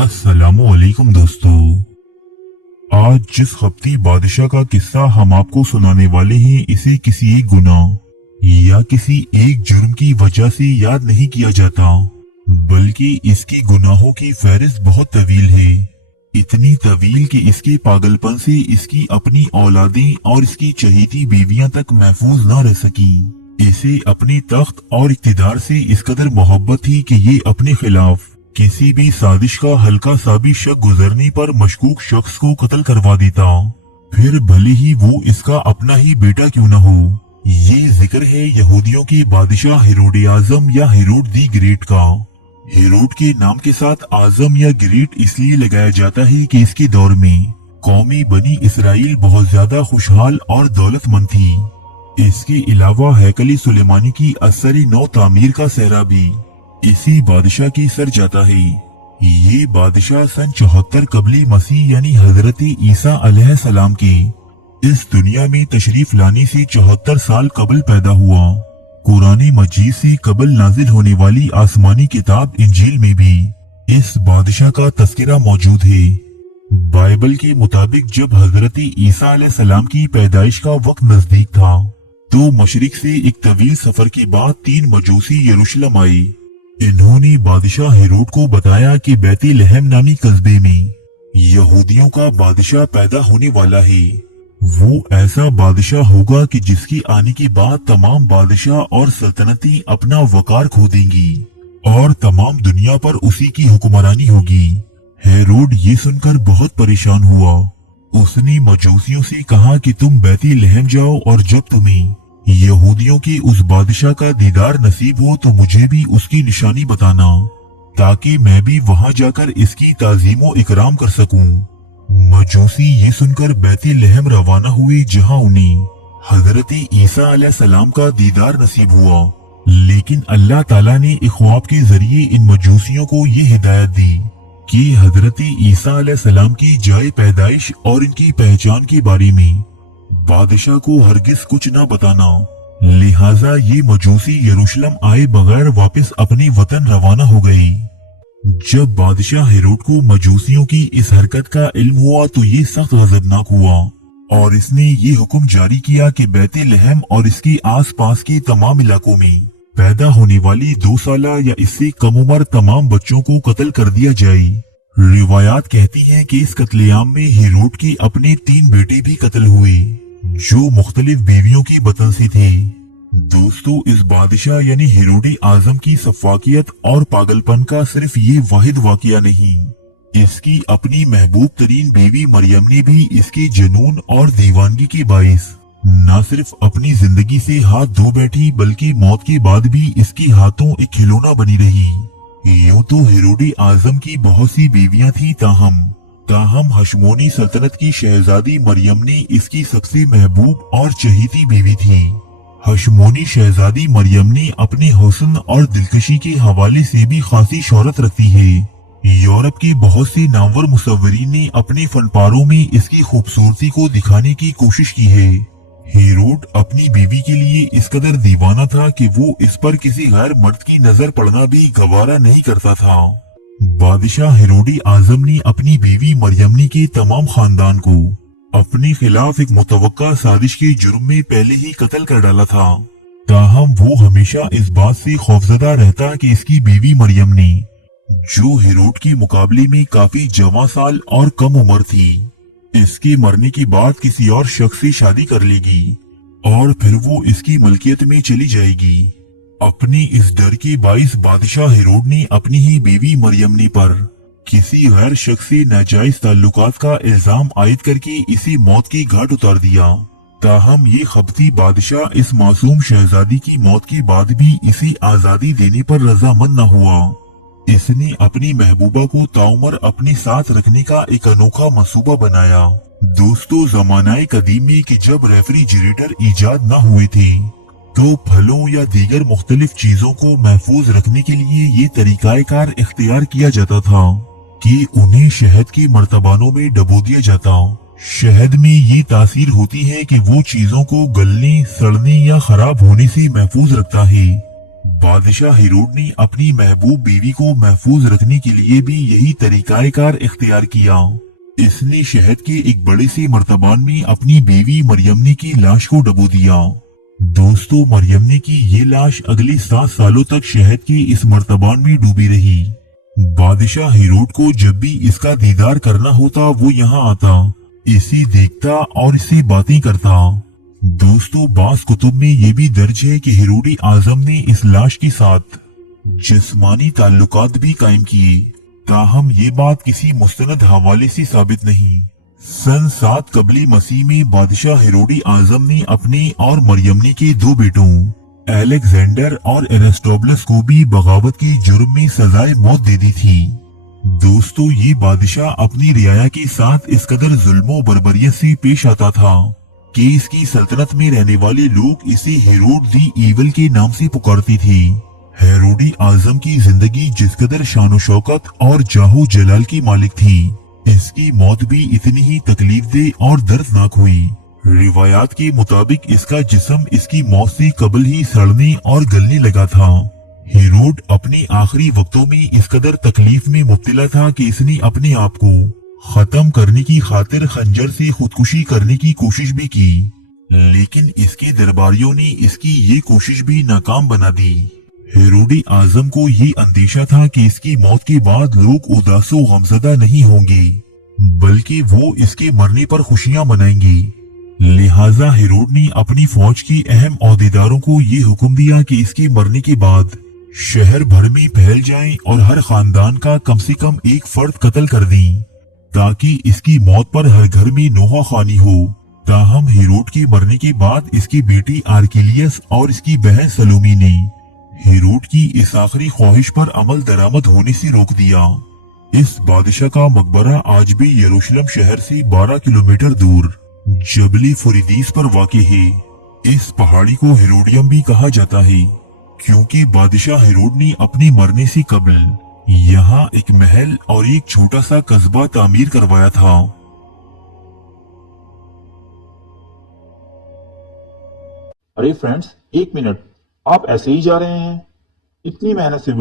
अस्सलामुअलैकुम दोस्तों। आज जिस खप्ती बादशाह का किस्सा हम आपको सुनाने वाले हैं, इसे किसी एक गुनाह या किसी एक जुर्म की वजह से याद नहीं किया जाता, बल्कि इसकी गुनाहों की फहरिस्त बहुत तवील है। इतनी तवील कि इसके पागलपन से इसकी अपनी औलादें और इसकी चहेती बीवियां तक महफूज न रह सकी। इसे अपने तख्त और इक्तिदार से इस कदर मोहब्बत थी कि ये अपने खिलाफ किसी भी साजिश का हल्का सा भी शक गुजरने पर मशकूक शख्स को कत्ल करवा देता, फिर भले ही वो इसका अपना ही बेटा क्यों न हो। ये जिक्र है यहूदियों के बादशाह हेरोड आजम या हेरोड दी ग्रेट का। हेरोड के नाम के साथ आजम या ग्रेट इसलिए लगाया जाता है कि इसके दौर में कौमी बनी इसराइल बहुत ज्यादा खुशहाल और दौलतमंद थी। इसके अलावा हैकल सुलेमानी की असरी नौ तामीर का सहरा भी इसी बादशाह की सर जाता है। ये बादशाह सन 74 कबली मसीह यानी हजरत ईसा अलैहिस्सलाम के इस दुनिया में तशरीफ लाने से 74 साल कबल पैदा हुआ। कुरान मजीद से कबल नाजिल होने वाली आसमानी किताब इंजील में भी इस बादशाह का तस्करा मौजूद है। बाइबल के मुताबिक जब हजरत ईसा अलैहिस्सलाम की पैदाइश का वक्त नजदीक था, तो मशरिक से एक तवील सफर के बाद 3 मजूसी यरूशलेम आए। इन्होंने बादशाह हेरोड को बताया कि बैतलहम नामी कस्बे में यहूदियों का बादशाह पैदा होने वाला है। वो ऐसा बादशाह होगा कि जिसकी आने के बाद तमाम बादशाह और सल्तनतें अपना वकार खो देंगी और तमाम दुनिया पर उसी की हुक्मरानी होगी। हेरोड ये सुनकर बहुत परेशान हुआ। उसने मजूसियों से कहा कि तुम बैतलहम जाओ और जब तुम्हें यहूदियों के उस बादशाह का दीदार नसीब हो तो मुझे भी उसकी निशानी बताना, ताकि मैं भी वहां जाकर इसकी ताजीमो इकराम कर सकूं। मजूसी ये सुनकर बैतलहम रवाना हुए, जहां उन्हें हजरत ईसा अलैहिस्सलाम का दीदार नसीब हुआ। लेकिन अल्लाह ताला ने एक ख्वाब के जरिए इन मजूसियों को ये हिदायत दी कि हजरत ईसा अलैहिस्सलाम की जाए पैदाइश और इनकी पहचान के बारे में बादशाह को हरगिज कुछ न बताना। लिहाजा ये मजूसी यरूशलेम आए बगैर वापस अपने वतन रवाना हो गए। जब बादशाह हेरोड को मजूसियों की इस हरकत का इल्म हुआ तो ये सख्त गजबनाक हुआ और इसने ये हुक्म जारी किया कि बैतलहम और इसके आस पास के तमाम इलाकों में पैदा होने वाली 2 साला या इससे कम उम्र तमाम बच्चों को कत्ल कर दिया जाए। रिवायात कहती हैं कि इस कत्लेआम में हेरोड के अपने 3 बेटे भी कत्ल हुए, जो मुख्तलिफ बीवियों की बतन से थे। दोस्तों, इस बादशाह यानी हेरोड आजम की सफाकियत और पागलपन का सिर्फ ये वाहिद वाकया नहीं, इसकी अपनी महबूब तरीन बीवी मरियम ने भी इसके जुनून और दीवानगी के बाइस न सिर्फ अपनी जिंदगी से हाथ धो बैठी, बल्कि मौत के बाद भी इसके हाथों एक खिलौना बनी रही। यूं तो हेरोड आजम की बहुत सी बीवियां थी, ताहम हशमोनी सल्तनत की शहजादी मरियम ने इसकी सबसे महबूब और चहेती बीवी थी। हशमोनी शहजादी मरियम ने अपने हुस्न और दिलकशी के हवाले से भी खासी शोहरत रखती है। यूरोप के बहुत से नामवर मुसव्विरीन ने अपने फनपारों में इसकी खूबसूरती को दिखाने की कोशिश की है। हेरोड अपनी बीवी के लिए इस कदर दीवाना था कि वो इस पर किसी गैर मर्द की नजर पड़ना भी गवारा नहीं करता था। बादशाह हेरोड आजम ने अपनी बीवी मरियमनी के तमाम खानदान को अपने खिलाफ एक मुतवक्का साजिश के जुर्म में पहले ही कत्ल कर डाला था। ताहम वो हमेशा इस बात से खौफजदा रहता कि इसकी बीवी मरियम ने, जो हेरोड के मुकाबले में काफी जवां साल और कम उम्र थी, इसके मरने के बाद किसी और शख्स से शादी कर लेगी और फिर वो इसकी मलकियत में चली जाएगी। अपनी इस डर के बाइस बादशाह हेरोड ने अपनी ही बीवी मरियमनी पर किसी गैर शख्स से नाजायज ताल्लुकात का इल्जाम आयद करके इसे मौत की घाट उतार दिया। ताहम ये खबती बादशाह इस मासूम शहजादी की मौत के बाद भी इसे आजादी देने पर रजामंद न हुआ। इसने अपनी महबूबा को ताउमर अपने साथ रखने का एक अनोखा मंसूबा बनाया। दोस्तों, जमानाए कदीम में कि जब रेफ्रिजरेटर इजाद न हुए थे, तो फलों या दीगर मुख्तलिफ चीजों को महफूज रखने के लिए ये तरीकाकार इख्तियार किया जाता था कि उन्हें शहद के मर्तबानों में डबो दिया जाता। शहद में ये तासीर होती है कि वो चीजों को गलने, सड़ने या खराब होने से महफूज रखता है। बादशाह हेरोड ने अपनी महबूब बीवी को महफूज रखने के लिए भी यही तरीकाकार इख्तियार किया। इसने शहद के एक बड़े से मर्तबान में अपनी बीवी मरियमने की लाश को डबो दिया। दोस्तों, मरियमने की ये लाश अगले 7 सालों तक शहद के इस मर्तबान में डूबी रही। बादशाह हेरोड को जब भी इसका दीदार करना होता वो यहाँ आता, इसे देखता और इससे बातें करता। दोस्तों, बास कुतुब में ये भी दर्ज है कि हेरोडी आजम ने इस लाश के साथ जिस्मानी ताल्लुकात भी कायम किए, ताहम ये बात किसी मुस्तनद हवाले से साबित नहीं। सन 7 कबली मसीह में बादशाह हेरोडी आजम ने अपने और मरियमने के 2 बेटों अलेक्जेंडर और एरिस्टोबुलस को भी बगावत के जुर्म में सजाए मौत दे दी थी। दोस्तों, ये बादशाह अपनी रियाया के साथ इस कदर जुल्म बर्बरियत से पेश आता था कि इसकी सल्तनत में रहने वाले लोग इसे हेरोड दी ईवल के नाम से पुकारते थे। हेरोडी आजम की जिंदगी जिस कदर शान शौकत और जाहो जलाल की मालिक थी, इसकी मौत भी इतनी ही तकलीफदेह और दर्दनाक हुई। रिवायात के मुताबिक इसका जिस्म इसकी मौत से कबल ही सड़ने और गलने लगा था। हेरोड अपने आखिरी वक्तों में इस कदर तकलीफ में मुब्तला था कि इसने अपने आप को खत्म करने की खातिर खंजर से खुदकुशी करने की कोशिश भी की, लेकिन इसके दरबारियों ने इसकी ये कोशिश भी नाकाम बना दी। हेरोडी आजम को ये अंदेशा था कि इसकी मौत के बाद लोग उदासो गमज़दा नहीं होंगे, बल्कि वो इसके मरने पर खुशियां मनाएंगे। लिहाजा हेरोड ने अपनी फौज के अहम ओहदेदारों को ये हुक्म दिया कि इसके मरने के बाद शहर भर में फैल जाएं और हर खानदान का कम से कम एक फर्द कत्ल कर दें, ताकि इसकी मौत पर हर घर में नोहा खानी हो। ताहम हेरोड के मरने के बाद इसके बेटे आर्किलियस और इसकी बहन सलोमी ने हेरोड की इस आखिरी ख्वाहिश पर अमल दरामद होने से रोक दिया। इस बादशाह का मकबरा आज भी यरूशलेम शहर से 12 किलोमीटर दूर जबली फरीदीस पर वाक़ है। इस पहाड़ी को हेरोडियम भी कहा जाता है, क्योंकि बादशाह हेरोड ने अपने मरने से कबल यहाँ एक महल और एक छोटा सा कस्बा तामीर करवाया था। अरे फ्रेंड्स, 1 मिनट, आप ऐसे ही जा रहे हैं? इतनी मेहनत से